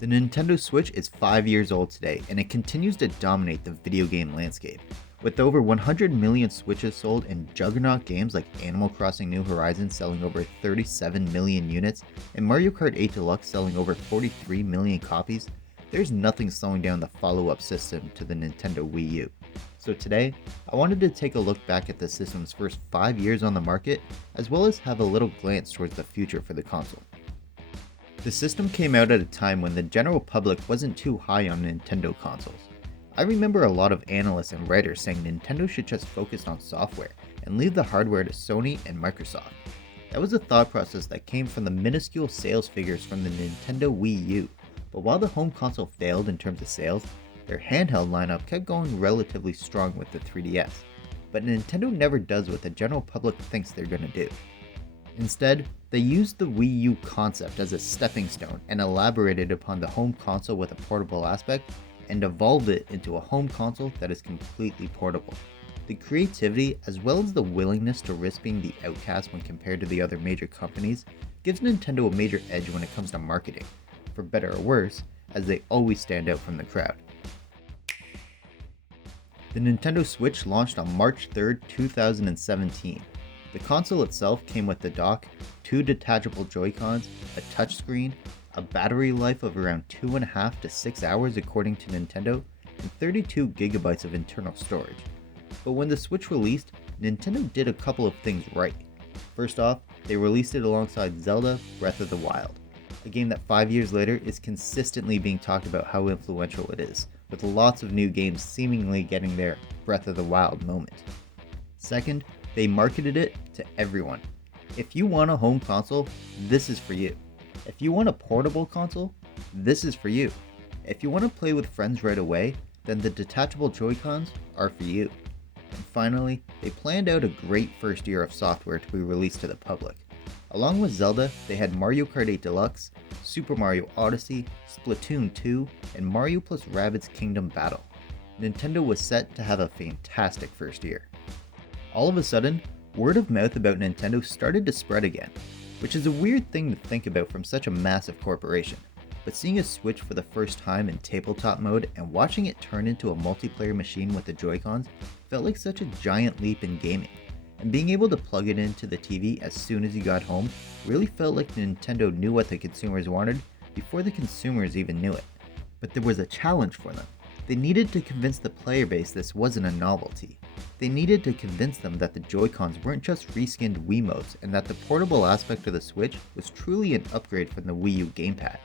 The Nintendo Switch is 5 years old today, and it continues to dominate the video game landscape. With over 100 million Switches sold and juggernaut games like Animal Crossing New Horizons selling over 37 million units and Mario Kart 8 Deluxe selling over 43 million copies, there's nothing slowing down the follow-up system to the Nintendo Wii U. So today, I wanted to take a look back at the system's first 5 years on the market, as well as have a little glance towards the future for the console. The system came out at a time when the general public wasn't too high on Nintendo consoles. I remember a lot of analysts and writers saying Nintendo should just focus on software and leave the hardware to Sony and Microsoft. That was a thought process that came from the minuscule sales figures from the Nintendo Wii U, but while the home console failed in terms of sales, their handheld lineup kept going relatively strong with the 3DS. But Nintendo never does what the general public thinks they're gonna do. Instead, they used the Wii U concept as a stepping stone and elaborated upon the home console with a portable aspect and evolved it into a home console that is completely portable. The creativity, as well as the willingness to risk being the outcast when compared to the other major companies, gives Nintendo a major edge when it comes to marketing, for better or worse, as they always stand out from the crowd. The Nintendo Switch launched on March 3rd, 2017. The console itself came with the dock, 2 detachable Joy-Cons, a touchscreen, a battery life of around 2.5 to 6 hours according to Nintendo, and 32 gigabytes of internal storage. But when the Switch released, Nintendo did a couple of things right. First off, they released it alongside Zelda Breath of the Wild, a game that 5 years later is consistently being talked about how influential it is, with lots of new games seemingly getting their Breath of the Wild moment. Second, they marketed it to everyone. If you want a home console, this is for you. If you want a portable console, this is for you. If you want to play with friends right away, then the detachable Joy-Cons are for you. And finally, they planned out a great first year of software to be released to the public. Along with Zelda, they had Mario Kart 8 Deluxe, Super Mario Odyssey, Splatoon 2, and Mario plus Rabbids Kingdom Battle. Nintendo was set to have a fantastic first year. All of a sudden, word of mouth about Nintendo started to spread again, which is a weird thing to think about from such a massive corporation. But seeing a Switch for the first time in tabletop mode and watching it turn into a multiplayer machine with the Joy-Cons felt like such a giant leap in gaming. And being able to plug it into the TV as soon as you got home really felt like Nintendo knew what the consumers wanted before the consumers even knew it. But there was a challenge for them. They needed to convince the player base this wasn't a novelty. They needed to convince them that the Joy-Cons weren't just reskinned Wiimotes and that the portable aspect of the Switch was truly an upgrade from the Wii U gamepad.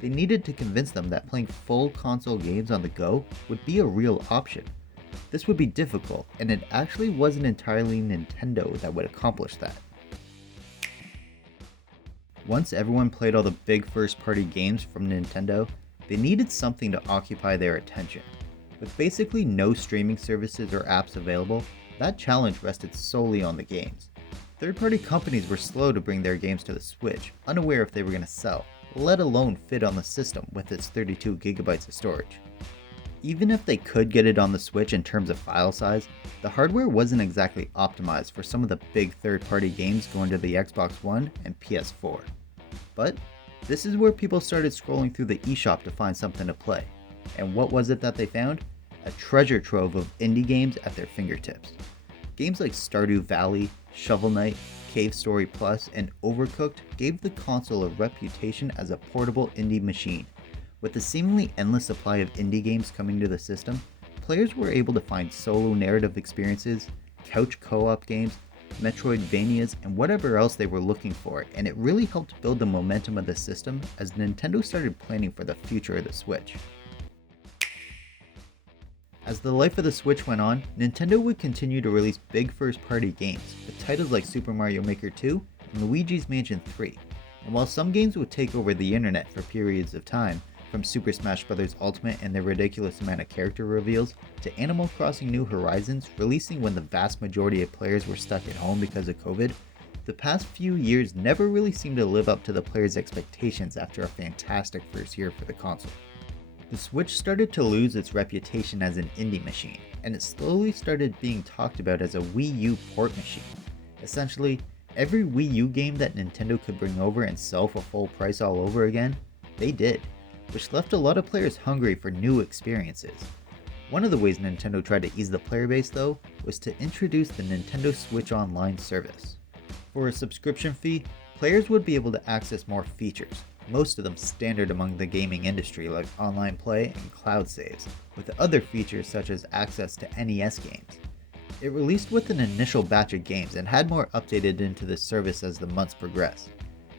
They needed to convince them that playing full console games on the go would be a real option. This would be difficult, and it actually wasn't entirely Nintendo that would accomplish that. Once everyone played all the big first-party games from Nintendo, they needed something to occupy their attention. With basically no streaming services or apps available, that challenge rested solely on the games. Third-party companies were slow to bring their games to the Switch, unaware if they were going to sell, let alone fit on the system with its 32 gigabytes of storage. Even if they could get it on the Switch in terms of file size, the hardware wasn't exactly optimized for some of the big third-party games going to the Xbox One and PS4. But this is where people started scrolling through the eShop to find something to play. And what was it that they found? A treasure trove of indie games at their fingertips. Games like Stardew Valley, Shovel Knight, Cave Story Plus, and Overcooked gave the console a reputation as a portable indie machine. With the seemingly endless supply of indie games coming to the system, players were able to find solo narrative experiences, couch co-op games, Metroidvanias, and whatever else they were looking for, and it really helped build the momentum of the system as Nintendo started planning for the future of the Switch. As the life of the Switch went on, Nintendo would continue to release big first-party games, with titles like Super Mario Maker 2 and Luigi's Mansion 3. And while some games would take over the internet for periods of time, from Super Smash Bros. Ultimate and their ridiculous amount of character reveals, to Animal Crossing New Horizons releasing when the vast majority of players were stuck at home because of COVID, the past few years never really seemed to live up to the players' expectations after a fantastic first year for the console. The Switch started to lose its reputation as an indie machine, and it slowly started being talked about as a Wii U port machine. Essentially, every Wii U game that Nintendo could bring over and sell for full price all over again, they did. which left a lot of players hungry for new experiences. One of the ways Nintendo tried to ease the player base, though, was to introduce the Nintendo Switch Online service. For a subscription fee, players would be able to access more features, most of them standard among the gaming industry like online play and cloud saves, with other features such as access to NES games. It released with an initial batch of games and had more updated into the service as the months progressed.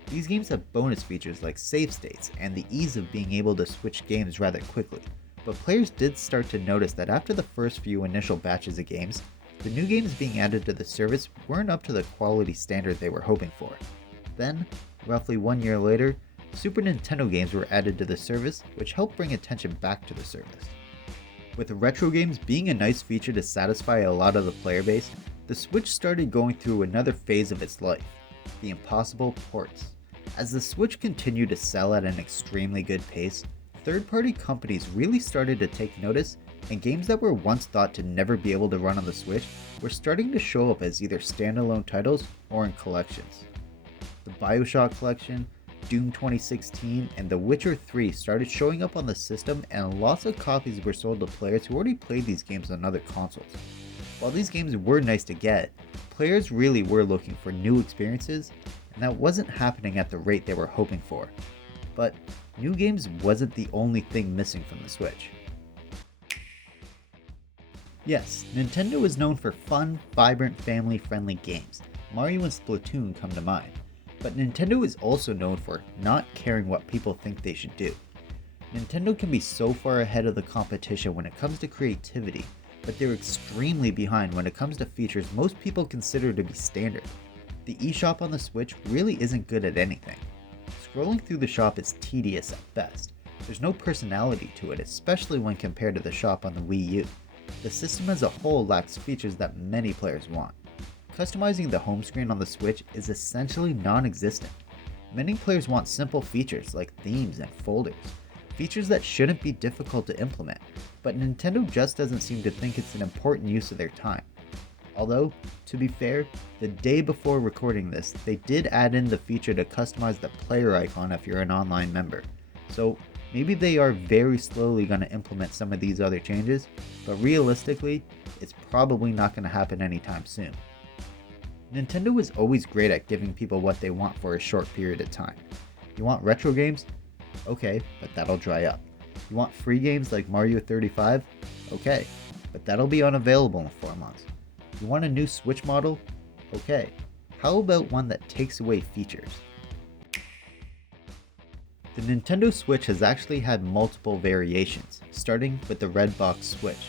These games have bonus features like save states and the ease of being able to switch games rather quickly, but players did start to notice that after the first few initial batches of games, the new games being added to the service weren't up to the quality standard they were hoping for. Then, roughly 1 year later, Super Nintendo games were added to the service, which helped bring attention back to the service. With retro games being a nice feature to satisfy a lot of the player base, the Switch started going through another phase of its life, the impossible ports. As the Switch continued to sell at an extremely good pace, third-party companies really started to take notice, and games that were once thought to never be able to run on the Switch were starting to show up as either standalone titles or in collections. The BioShock collection, Doom 2016, and The Witcher 3 started showing up on the system, and lots of copies were sold to players who already played these games on other consoles. While these games were nice to get, players really were looking for new experiences, and that wasn't happening at the rate they were hoping for. But new games wasn't the only thing missing from the Switch. Yes, Nintendo is known for fun, vibrant, family-friendly games. Mario and Splatoon come to mind. But Nintendo is also known for not caring what people think they should do. Nintendo can be so far ahead of the competition when it comes to creativity, but they're extremely behind when it comes to features most people consider to be standard. The eShop on the Switch really isn't good at anything. Scrolling through the shop is tedious at best. There's no personality to it, especially when compared to the shop on the Wii U. The system as a whole lacks features that many players want. Customizing the home screen on the Switch is essentially non-existent. Many players want simple features like themes and folders, features that shouldn't be difficult to implement, but Nintendo just doesn't seem to think it's an important use of their time. Although, to be fair, the day before recording this, they did add in the feature to customize the player icon if you're an online member, so maybe they are very slowly going to implement some of these other changes, but realistically, it's probably not going to happen anytime soon. Nintendo is always great at giving people what they want for a short period of time. You want retro games? Okay, but that'll dry up. You want free games like Mario 35? Okay, but that'll be unavailable in 4 months. You want a new Switch model? Okay, how about one that takes away features? The Nintendo Switch has actually had multiple variations, starting with the Red Box Switch.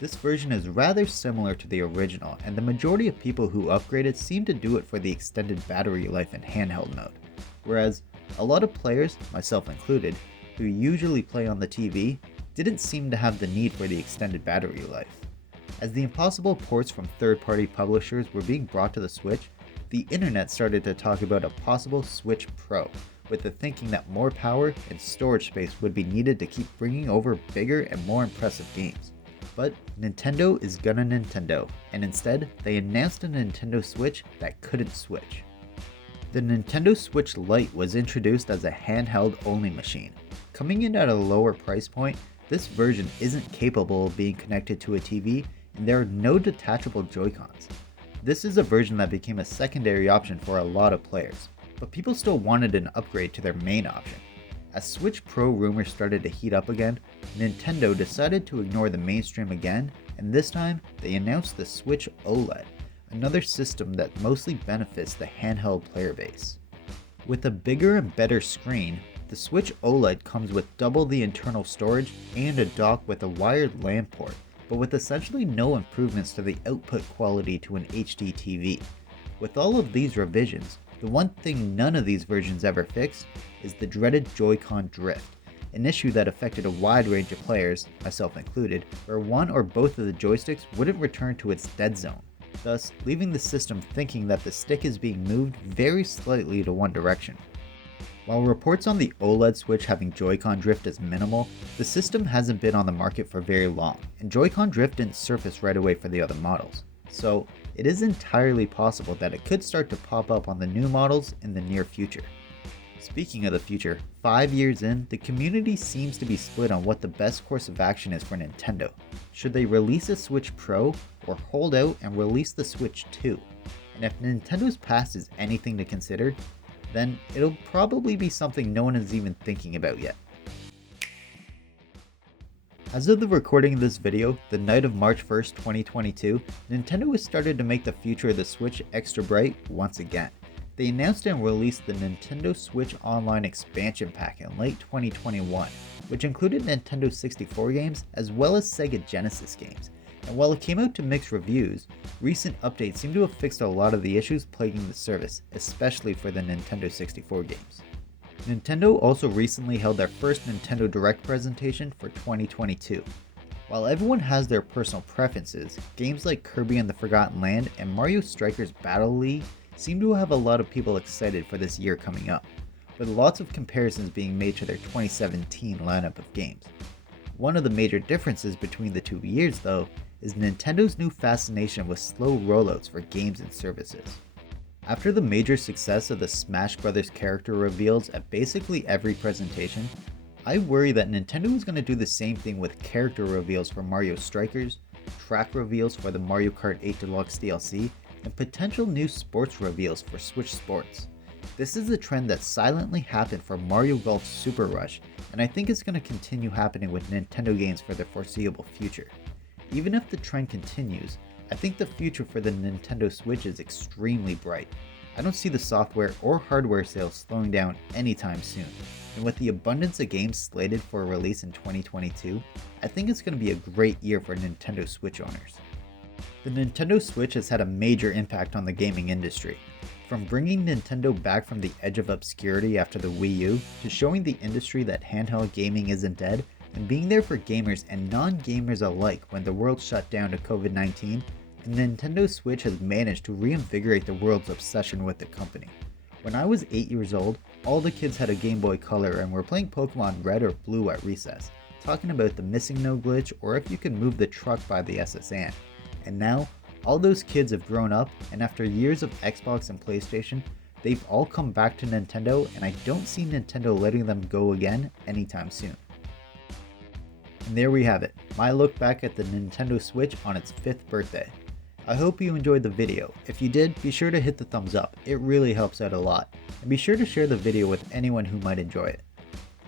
This version is rather similar to the original, and the majority of people who upgraded seem to do it for the extended battery life in handheld mode, whereas a lot of players, myself included, who usually play on the TV, didn't seem to have the need for the extended battery life. As the impossible ports from third-party publishers were being brought to the Switch, the internet started to talk about a possible Switch Pro, with the thinking that more power and storage space would be needed to keep bringing over bigger and more impressive games. But Nintendo is gonna Nintendo, and instead, they announced a Nintendo Switch that couldn't switch. The Nintendo Switch Lite was introduced as a handheld-only machine. Coming in at a lower price point, this version isn't capable of being connected to a TV, and there are no detachable Joy-Cons. This is a version that became a secondary option for a lot of players, but people still wanted an upgrade to their main option. As Switch Pro rumors started to heat up again, Nintendo decided to ignore the mainstream again, and this time they announced the Switch OLED, another system that mostly benefits the handheld player base. With a bigger and better screen, the Switch OLED comes with double the internal storage and a dock with a wired LAN port, but with essentially no improvements to the output quality to an HD TV. With all of these revisions, the one thing none of these versions ever fixed is the dreaded Joy-Con drift, an issue that affected a wide range of players, myself included, where one or both of the joysticks wouldn't return to its dead zone, thus leaving the system thinking that the stick is being moved very slightly to one direction. While reports on the OLED Switch having Joy-Con drift is minimal, the system hasn't been on the market for very long, and Joy-Con drift didn't surface right away for the other models. So it is entirely possible that it could start to pop up on the new models in the near future. Speaking of the future, 5 years in, the community seems to be split on what the best course of action is for Nintendo. Should they release a Switch Pro or hold out and release the Switch 2? And if Nintendo's past is anything to consider, then it'll probably be something no one is even thinking about yet. As of the recording of this video, the night of March 1st, 2022, Nintendo has started to make the future of the Switch extra bright once again. They announced and released the Nintendo Switch Online expansion pack in late 2021, which included Nintendo 64 games as well as Sega Genesis games. And while it came out to mixed reviews, recent updates seem to have fixed a lot of the issues plaguing the service, especially for the Nintendo 64 games. Nintendo also recently held their first Nintendo Direct presentation for 2022. While everyone has their personal preferences, games like Kirby and the Forgotten Land and Mario Strikers Battle League seem to have a lot of people excited for this year coming up, with lots of comparisons being made to their 2017 lineup of games. One of the major differences between the 2 years, though, is Nintendo's new fascination with slow rollouts for games and services. After the major success of the Smash Bros. Character reveals at basically every presentation, I worry that Nintendo is going to do the same thing with character reveals for Mario Strikers, track reveals for the Mario Kart 8 Deluxe DLC, and potential new sports reveals for Switch Sports. This is a trend that silently happened for Mario Golf Super Rush, and I think it's going to continue happening with Nintendo games for the foreseeable future. Even if the trend continues, I think the future for the Nintendo Switch is extremely bright. I don't see the software or hardware sales slowing down anytime soon, and with the abundance of games slated for release in 2022, I think it's going to be a great year for Nintendo Switch owners. The Nintendo Switch has had a major impact on the gaming industry. From bringing Nintendo back from the edge of obscurity after the Wii U, to showing the industry that handheld gaming isn't dead, and being there for gamers and non-gamers alike when the world shut down to COVID-19, the Nintendo Switch has managed to reinvigorate the world's obsession with the company. When I was 8 years old, all the kids had a Game Boy Color and were playing Pokemon Red or Blue at recess, talking about the missing no glitch or if you can move the truck by the SSN. And now, all those kids have grown up, and after years of Xbox and PlayStation, they've all come back to Nintendo, and I don't see Nintendo letting them go again anytime soon. And there we have it, my look back at the Nintendo Switch on its 5th birthday. I hope you enjoyed the video. If you did, be sure to hit the thumbs up, it really helps out a lot. And be sure to share the video with anyone who might enjoy it.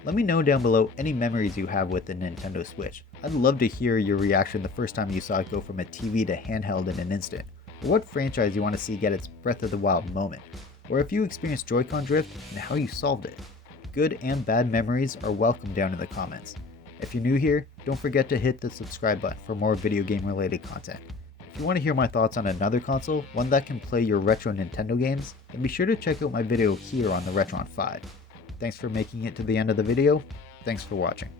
Let me know down below any memories you have with the Nintendo Switch. I'd love to hear your reaction the first time you saw it go from a TV to handheld in an instant, or what franchise you want to see get its Breath of the Wild moment, or if you experienced Joy-Con drift and how you solved it. Good and bad memories are welcome down in the comments. If you're new here, don't forget to hit the subscribe button for more video game related content. If you want to hear my thoughts on another console, one that can play your retro Nintendo games, then be sure to check out my video here on the Retron 5. Thanks for making it to the end of the video. Thanks for watching.